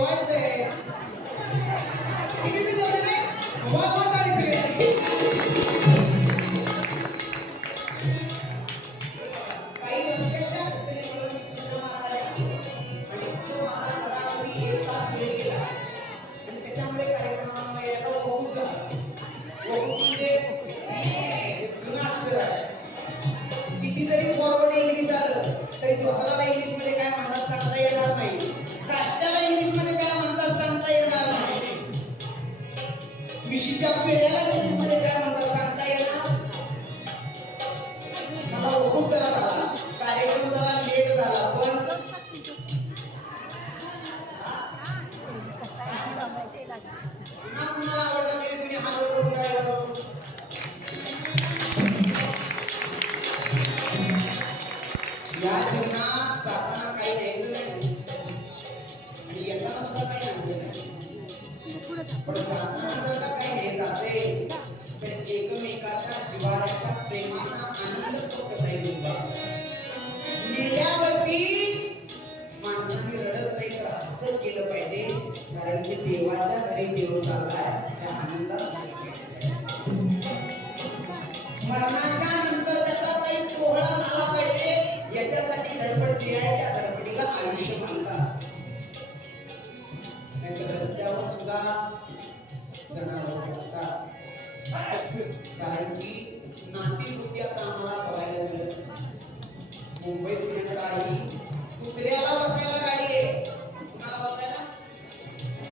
जेवायचंय. किती बी जेवले नाही आवाज मोठा आणि सगळे काही रस्त्याच्या अडचणीमुळे तुझ्या मारायला आणि तो माझा घरा घरी 1 तास वेळ गेला आणि त्याच्यामुळे कार्यक्रमाला यायला वकूक झाला. वकूक म्हणजे एक जुना अक्षर आहे. किती जरी फॉरवर्ड इंग्लिश आलं तरी धोत्राला इंग्लिश मध्ये काय म्हणतात सांगता येणार नाही. काष्ट्याला इंग्लिश मध्ये काय म्हणतात सांगता येणार नाही. मिशीच्या पिढ्याला इंग्लिश मध्ये काय म्हणतात सांगता येणार. मला वकूक जरा झाला, कार्यक्रम जरा लेट झाला पण ना कुणाला आवडला तरी तुम्ही हात वर करून काय करू. या जीवनात जाताना काही द्यायचं नाही आणि येताना सुद्धा काही आणलं नाही. पण जाताना जर का काही घ्यायचं असेल तर एकमेकाच्या जिव्हाळ्याच्या प्रेमाचा आनंदच फक्त पाहिजे. मेल्यावरती माणसाने रडत नाही तर असं केलं पाहिजे कारण की देवाच्या घरी देव चाललाय त्या आनंदात मरणाच्या नंतर त्याचा काही सोहळा झाला पाहिजे याच्यासाठी धडपड जी आहे त्या धडपडीला आयुष्य म्हणतात. नाहीतर रस्त्यावर सुद्धा जनावर असतात कारण की नाती वृत्ती आता आम्हाला बघायला मिळत. मुंबईत